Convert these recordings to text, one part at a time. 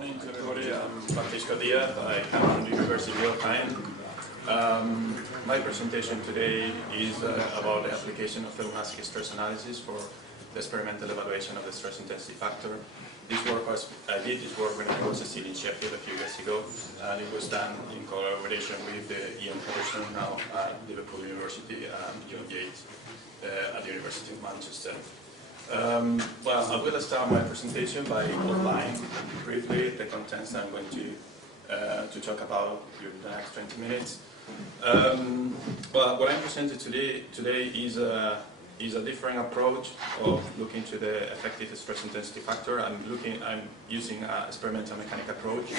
morning to everybody. I'm Francisco Diaz. I come from the University of Jaén. My presentation today is about the application of thermoelastic stress analysis for the experimental evaluation of the stress intensity factor. I did this work when I was still in Sheffield a few years ago, and it was done in collaboration with Ian Patterson, now at Liverpool University, and John Yates at the University of Manchester. Well, I will start my presentation by outlining briefly the contents I'm going to talk about during the next 20 minutes. Well, what I'm presenting today is a different approach of looking to the effective stress intensity factor. I'm using an experimental mechanic approach.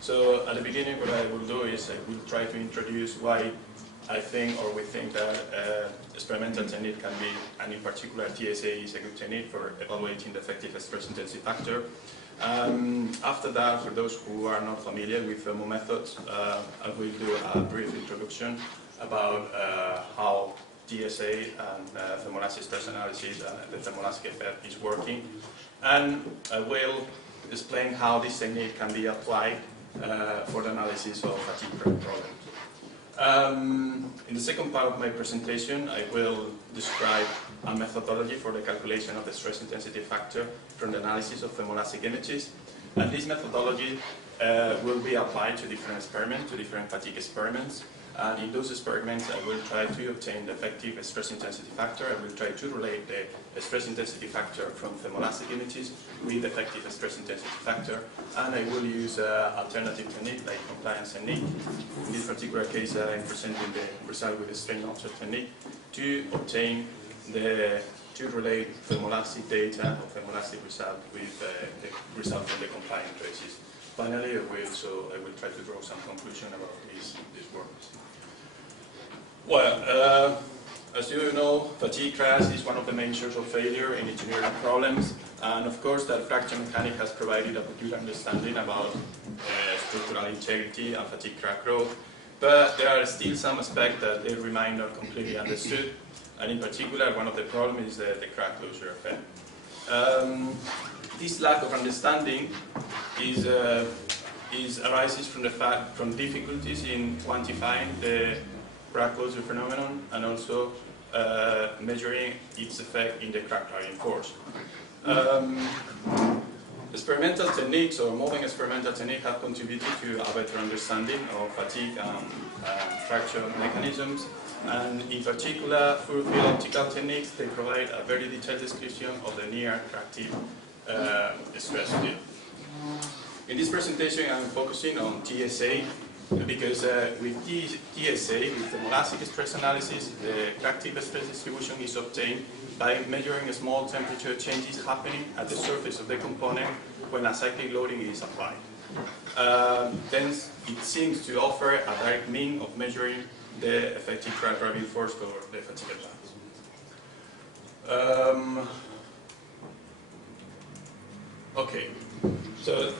So at the beginning, what I will do is I will try to introduce why I think, or we think, that experimental technique can be, and in particular TSA is a good technique for evaluating the effective stress intensity factor. After that, for those who are not familiar with thermo methods, I will do a brief introduction about how TSA and thermoelastic stress analysis and the thermoelastic effect is working, and I will explain how this technique can be applied for the analysis of fatigue problems. In the second part of my presentation, I will describe a methodology for the calculation of the stress intensity factor from the analysis of thermoelastic images. And this methodology will be applied to different experiments, to different fatigue experiments. And in those experiments, I will try to obtain the effective stress intensity factor. I will try to relate the stress intensity factor from thermoelastic images with effective stress intensity factor. And I will use alternative technique like compliance technique. In this particular case, I'm presenting the result with the strain offset technique to obtain to relate thermoelastic data or thermoelastic result with the result from the compliant traces. Finally, I will try to draw some conclusion about this work. Well, as you know, fatigue crash is one of the main sources of failure in engineering problems, and of course that fracture mechanics has provided a good understanding about structural integrity and fatigue crack growth, but there are still some aspects that they remain not completely understood, and in particular one of the problems is the crack closure effect. This lack of understanding arises from difficulties in quantifying the crack closure phenomenon and also measuring its effect in the crack driving force. Experimental techniques or modern experimental techniques have contributed to a better understanding of fatigue and fracture mechanisms, and in particular full field optical techniques, they provide a very detailed description of the near crack tip stress field. In this presentation, I'm focusing on TSA because with TSA, with thermoelastic stress analysis, the crack tip stress distribution is obtained by measuring small temperature changes happening at the surface of the component when a cyclic loading is applied. Then it seems to offer a direct means of measuring the effective crack driving force for the fatigue lines. Okay, so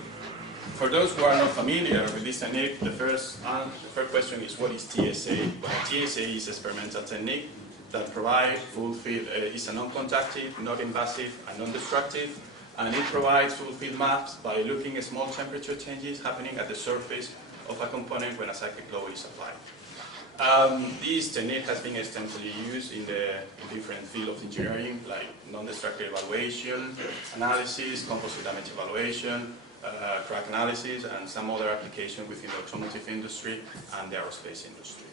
for those who are not familiar with this technique, the first question is, what is TSA? Well, TSA is experimental technique that provides full field, is a non-contactive, non-invasive, and non-destructive, and it provides full field maps by looking at small temperature changes happening at the surface of a component when a cyclic load is applied. This technique has been extensively used in different fields of engineering, like non-destructive evaluation, analysis, composite damage evaluation, crack analysis, and some other applications within the automotive industry and the aerospace industry.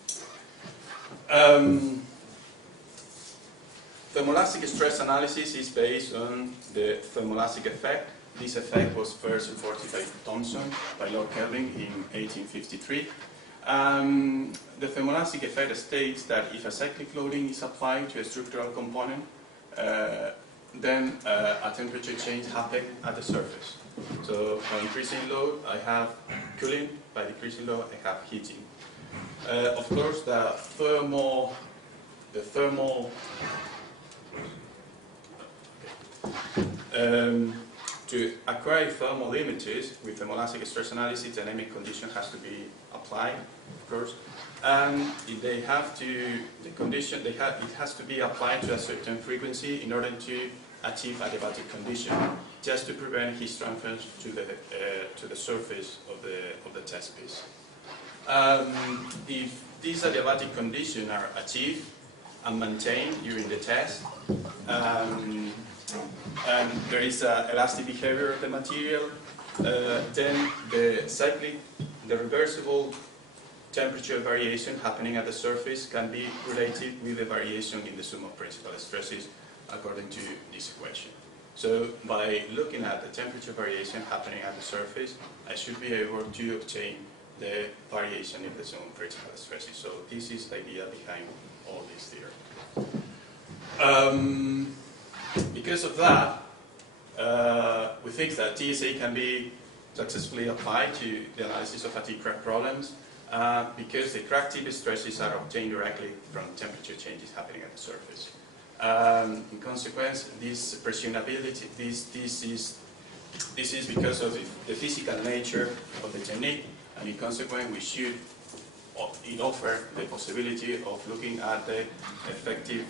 Thermoelastic stress analysis is based on the thermoelastic effect. This effect was first reported by Thomson, by Lord Kelvin in 1853. The thermoelastic effect states that if a cyclic loading is applied to a structural component, then a temperature change happens at the surface. So by increasing load, I have cooling. By decreasing load, I have heating. Of course, to acquire thermal images with thermoelastic stress analysis, dynamic condition has to be applied, of course, and it has to be applied to a certain frequency in order to achieve adiabatic condition, just to prevent heat transfer to the surface of the test piece. If these adiabatic conditions are achieved and maintained during the test, and there is elastic behavior of the material, then the reversible temperature variation happening at the surface can be related with the variation in the sum of principal stresses according to this equation. So by looking at the temperature variation happening at the surface, I should be able to obtain the variation in the sum of principal stresses. So this is the idea behind all this theory. Because of that, we think that TSA can be successfully applied to the analysis of fatigue crack problems because the crack tip stresses are obtained directly from temperature changes happening at the surface. In consequence, this pressionability, this is because of the physical nature of the technique, and in consequence, we should offer the possibility of looking at the effective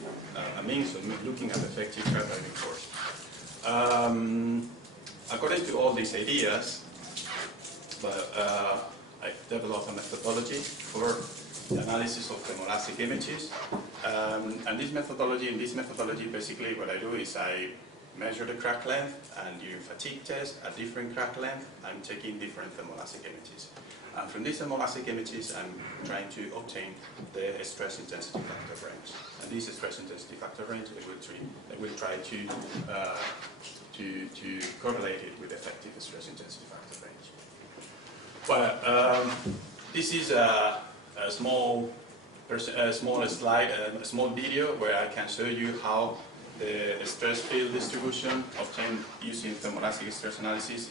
means of looking at effective crack driving force. According to all these ideas, I developed a methodology for the analysis of thermoelastic images, and in this methodology, basically what I do is I measure the crack length, and during fatigue test at different crack length, I'm taking different thermoelastic images. And from these thermoelastic images, I'm trying to obtain the stress intensity factor range. And this stress intensity factor range, I will try to correlate it with effective stress intensity factor range. Well, this is a small slide, a small video where I can show you how the stress field distribution obtained using thermoelastic stress analysis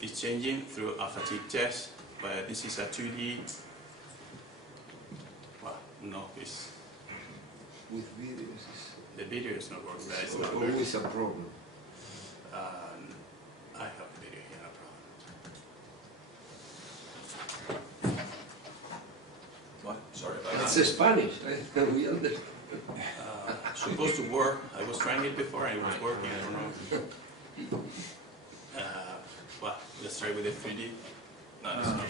is changing through a fatigue test. But this is a 2D. Well, no, it's with videos. The video is not working. It's not always a problem. I have a video here, no problem. What? Sorry about that. It's Spanish. We understand. Supposed to work. I was trying it before and it was working. I don't know. Well, let's try with the 3D. No, it's not.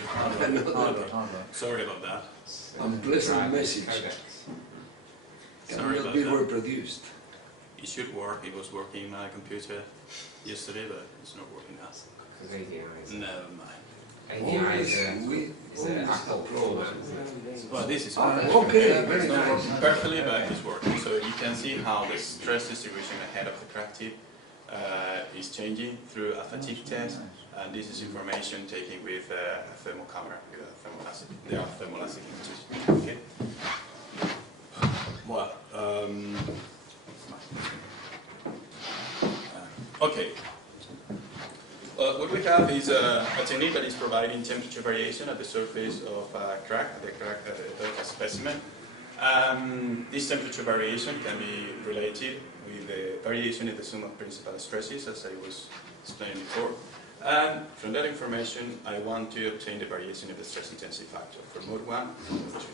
Sorry about that. Unpleasant message. Cannot be reproduced. It should work. It was working in my computer yesterday, but it's not working now. Never mind. Is an Apple Pro. Well, this is okay. It's not working perfectly, but it's working. So you can see how the stress distribution ahead of the crack tip is changing through a fatigue test, and this is information taken with a thermal camera, with a thermoelastic images. Okay. Well, okay. What we have is a technique that is providing temperature variation at the surface of a crack, a specimen. This temperature variation can be related with the variation in the sum of principal stresses, as I was explaining before. And from that information, I want to obtain the variation of the stress intensity factor for mode 1 and mode 2.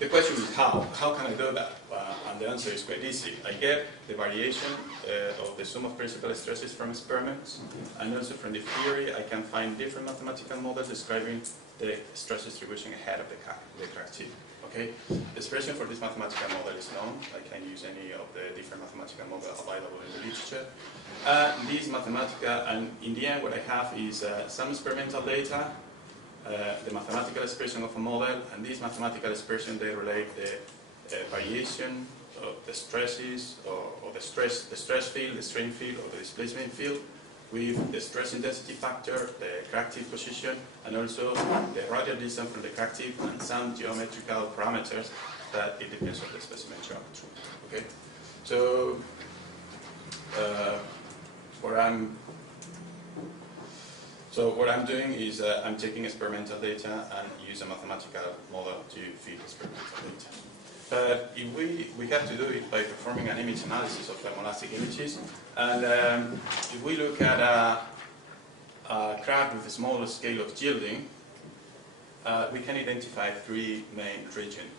The question is how? How can I do that? And the answer is quite easy. I get the variation of the sum of principal stresses from experiments, and also from the theory I can find different mathematical models describing the stress distribution ahead of the crack tip. Okay? The expression for this mathematical model is known. I can use any of the different mathematical models available in the literature. These mathematical, and in the end what I have is some experimental data, the mathematical expression of a model, and this mathematical expression, they relate the variation of the stresses, or the stress field, the strain field, or the displacement field, with the stress intensity factor, the crack tip position, and also the radial distance from the crack tip, and some geometrical parameters that it depends on the specimen geometry. Okay, so what I'm doing is I'm taking experimental data and use a mathematical model to feed experimental data. But if we have to do it by performing an image analysis of thermoelastic images, and if we look at a crack with a smaller scale of yielding, we can identify 3 main regions.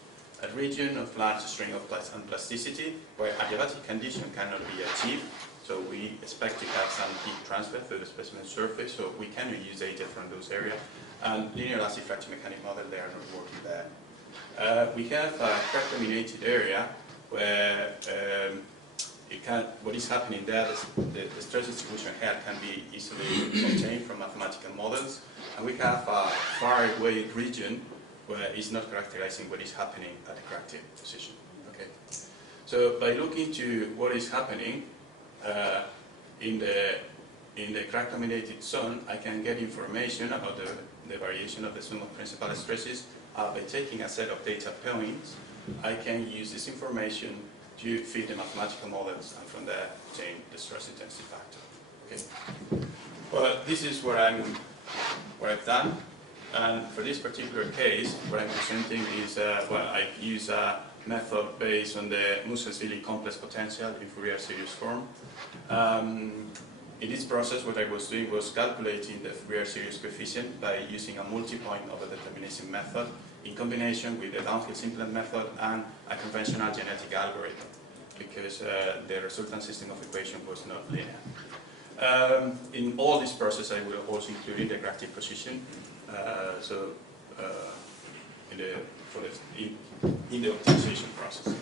a region of large string of unplasticity where adiabatic condition cannot be achieved. So we expect to have some heat transfer through the specimen surface, so we can use data from those areas. And linear elastic fracture mechanic model, they are not working there. We have a crack-dominated area where what is happening there, the stress distribution here can be easily obtained from mathematical models. And we have a far away region where it's not characterizing what is happening at the crack tip position. Okay. So by looking to what is happening in the crack-dominated zone, I can get information about the variation of the sum of principal stresses. By taking a set of data points, I can use this information to feed the mathematical models and from there obtain the stress intensity factor. Okay. Well, this is what I've done, and for this particular case, what I'm presenting is I use a method based on the Musselsvili complex potential in Fourier series form. In this process, what I was doing was calculating the Fourier series coefficient by using a multi-point overdeterminism method in combination with the downhill simplement method and a conventional genetic algorithm, because the resultant system of equation was not linear. In all this process, I will also include the crack tip position. In the optimization process.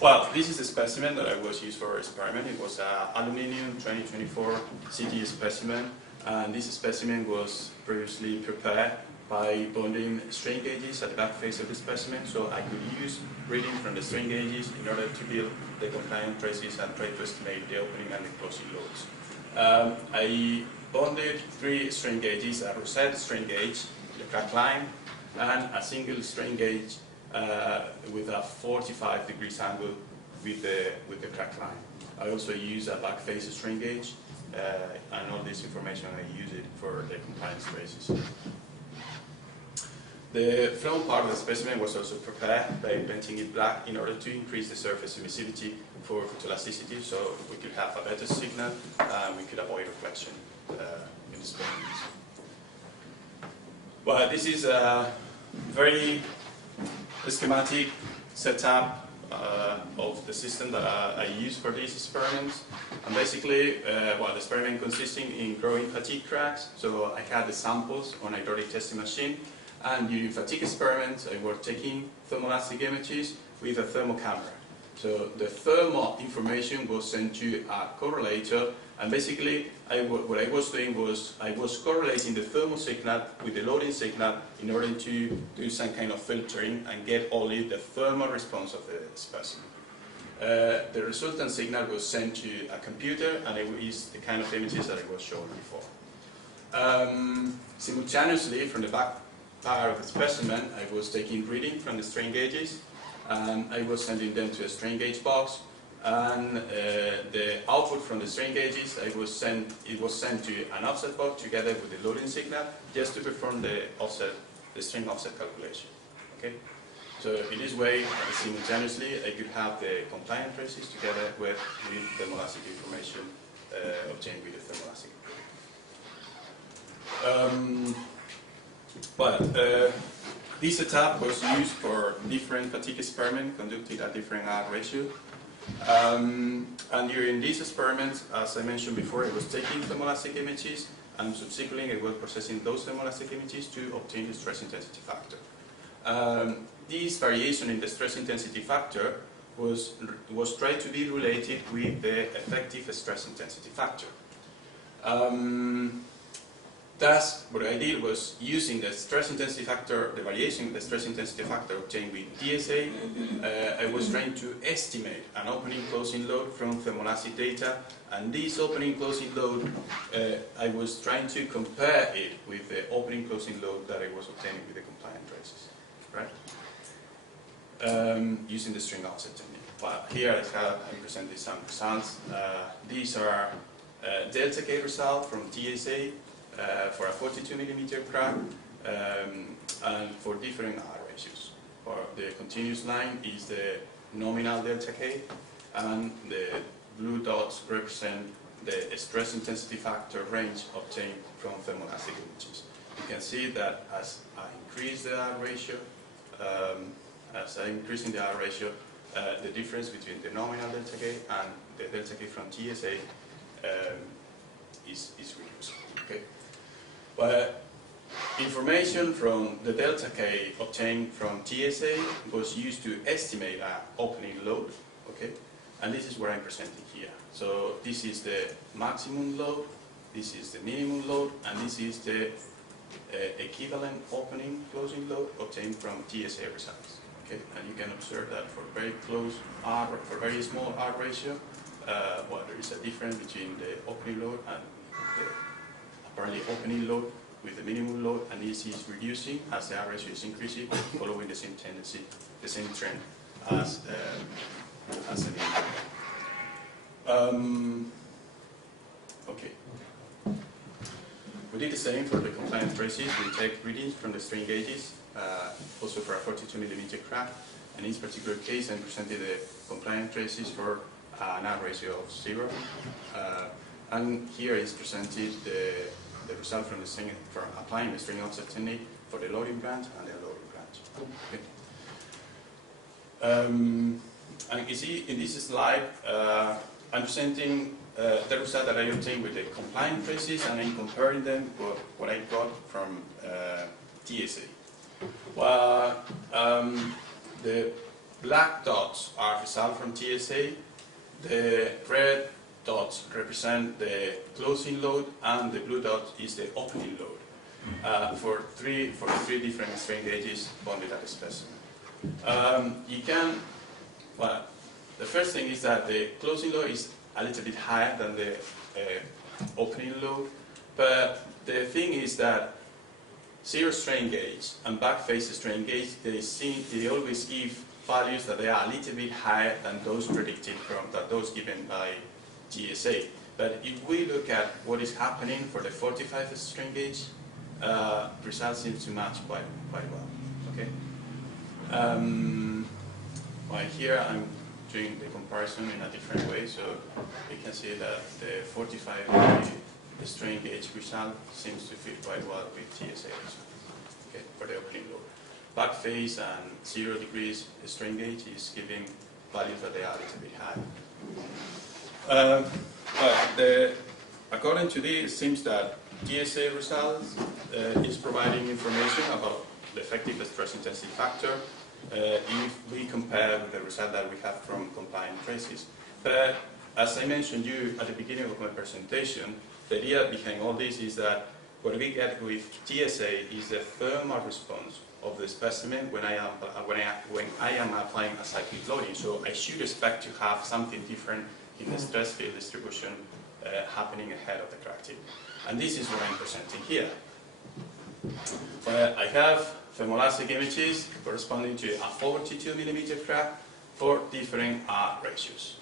Well, this is a specimen that I was used for experiment. It was an aluminium 2024 CT specimen, and this specimen was previously prepared by bonding strain gauges at the back face of the specimen, so I could use reading from the strain gauges in order to build the compliant traces and try to estimate the opening and the closing loads. I bonded 3 strain gauges, a rosette strain gauge, the crack line, and a single strain gauge with a 45 degrees angle with the crack line. I also use a back face strain gauge, and all this information I use it for the compliance traces. The flown part of the specimen was also prepared by painting it black in order to increase the surface emissivity for photoelasticity, so we could have a better signal and we could avoid reflection in the specimen. Well, this is a very schematic setup of the system that I use for these experiments. And basically, the experiment consisting in growing fatigue cracks. So I had the samples on a hydraulic testing machine, and during fatigue experiments, I was taking thermoelastic images with a thermal camera. So the thermal information was sent to a correlator, and basically what I was doing was I was correlating the thermal signal with the loading signal in order to do some kind of filtering and get only the thermal response of the specimen. The resultant signal was sent to a computer, and it is the kind of images that I was showing before. Simultaneously, from the back part of the specimen, I was taking reading from the strain gauges, and I was sending them to a strain gauge box, and the output from the strain gauges it was sent to an offset box together with the loading signal, just to perform the string offset calculation. Okay, so in this way, simultaneously, I could have the compliant traces together with the thermoelastic information obtained with the thermoelastic. This setup was used for different fatigue experiments conducted at different R ratio. And during these experiments, as I mentioned before, I was taking thermoelastic images, and subsequently I was processing those thermoelastic images to obtain the stress intensity factor. This variation in the stress intensity factor was tried to be related with the effective stress intensity factor. Thus, what I did was, using the stress intensity factor, the variation of the stress intensity factor obtained with DSA, I was trying to estimate an opening-closing load from thermoelastic data, and this opening-closing load, I was trying to compare it with the opening-closing load that I was obtaining with the compliant traces, right? Using the string offset technique. Well, here I presented some results. These are delta K result from TSA, for a 42 millimeter crack, and for different R ratios. For the continuous line is the nominal delta K, and the blue dots represent the stress intensity factor range obtained from thermoelastic images. You can see that as I increase the R ratio, as I'm increasing the R ratio, the difference between the nominal delta K and the delta K from TSA is reduced. Okay, but information from the delta K obtained from TSA was used to estimate an opening load. Okay, and this is what I'm presenting here. So this is the maximum load, this is the minimum load, and this is the equivalent opening closing load obtained from TSA results. Okay, and you can observe that for very close R, for very small R ratio, well, there is a difference between the opening load and the apparently opening load with the minimum load, and this is reducing as the R ratio is increasing, following the same tendency, the same trend as an okay. We did the same for the compliant traces. We take readings from the strain gauges, also for a 42mm crack, and in this particular case I presented the compliant traces for an R ratio of 0, and here is presented the result from the strain, for applying the strain offset technique for the loading branch and the unloading branch. Okay. And you see in this slide, I'm presenting the result that I obtained with the compliant traces, and I'm comparing them with what I got from TSA. Well, the black dots are result from TSA, the red dots represent the closing load, and the blue dot is the opening load for the three different strain gauges bonded at the specimen. Well, the first thing is that the closing load is a little bit higher than the opening load, but the thing is that zero strain gauge and back phase strain gauge, they always give values that they are a little bit higher than those predicted those given by TSA. But if we look at what is happening for the 45 strain gauge, results seem to match quite well. Okay. Well, here I'm doing the comparison in a different way, so you can see that the 45 strain gauge result seems to fit quite well with TSA result, okay, for the opening load. Back phase and 0 degrees strain gauge is giving values that they are a little bit high. According to this, it seems that TSA results is providing information about the effective stress intensity factor if we compare with the result that we have from compliant traces. But as I mentioned you at the beginning of my presentation, the idea behind all this is that what we get with TSA is the thermal response of the specimen when I am applying a cyclic loading. So I should expect to have something different in the stress field distribution happening ahead of the crack tip. And this is what I'm presenting here. I have thermoelastic images corresponding to a 42mm crack for different R ratios.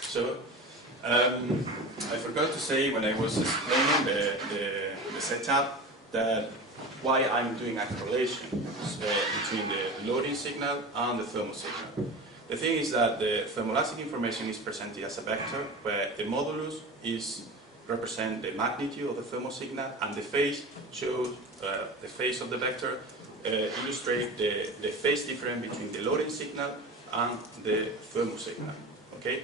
So I forgot to say when I was explaining the setup that why I'm doing a correlation between the loading signal and the thermal signal. The thing is that the thermoelastic information is presented as a vector, where the modulus represent the magnitude of the thermal signal, and the phase shows the phase of the vector illustrate the phase difference between the loading signal and the thermal signal. Okay.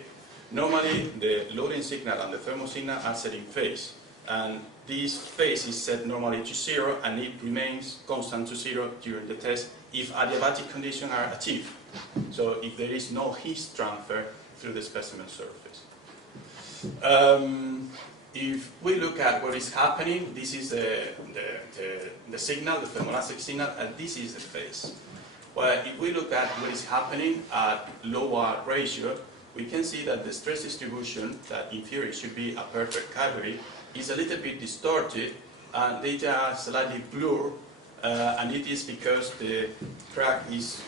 Normally, the loading signal and the thermal signal are set in phase, and this phase is set normally to 0, and it remains constant to 0 during the test if adiabatic conditions are achieved. So if there is no heat transfer through the specimen surface. If we look at what is happening, this is the signal, the thermoelastic signal, and this is the phase. Well, if we look at what is happening at lower ratio, we can see that the stress distribution, that in theory should be a perfect cavity, is a little bit distorted, and data are slightly blurred, and it is because the crack is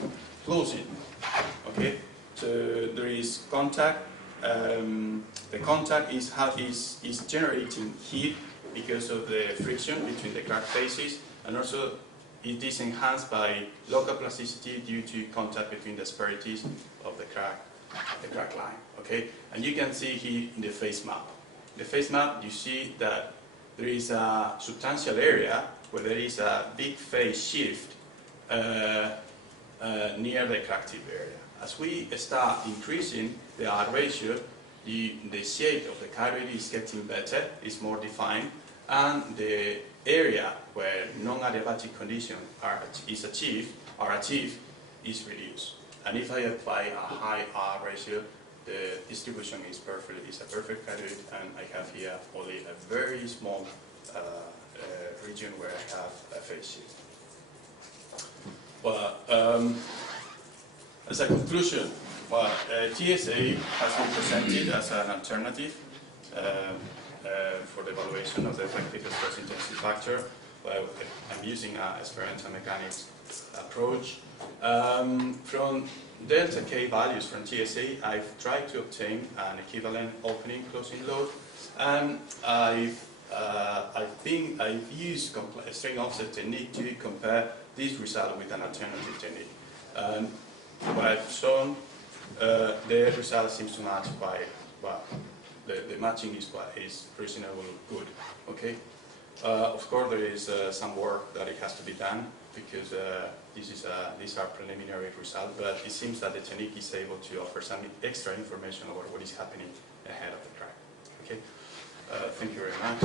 closing. Okay, so there is contact. The contact is generating heat because of the friction between the crack faces, and also it is enhanced by local plasticity due to contact between the asperities of the crack line. Okay, and you can see here in the phase map. In the phase map, you see that there is a substantial area where there is a big phase shift near the crack tip area. As we start increasing the R ratio, the shape of the carriage is getting better, is more defined, and the area where non-adiabatic conditions are achieved is reduced. And if I apply a high R ratio, the distribution is a perfect carriage, and I have here only a very small region where I have a phase shift. Well, as a conclusion, well, TSA has been presented as an alternative for the evaluation of the effective stress intensity factor. Well, I'm using an experimental mechanics approach. From delta K values from TSA, I've tried to obtain an equivalent opening closing load, and I think I've used a string offset technique to compare this result with an alternative technique. And what I've shown, the result seems to match quite well. The matching is reasonably good. Okay. Of course, there is some work that it has to be done because these are preliminary results. But it seems that the technique is able to offer some extra information about what is happening ahead of the crack. Okay. Thank you very much.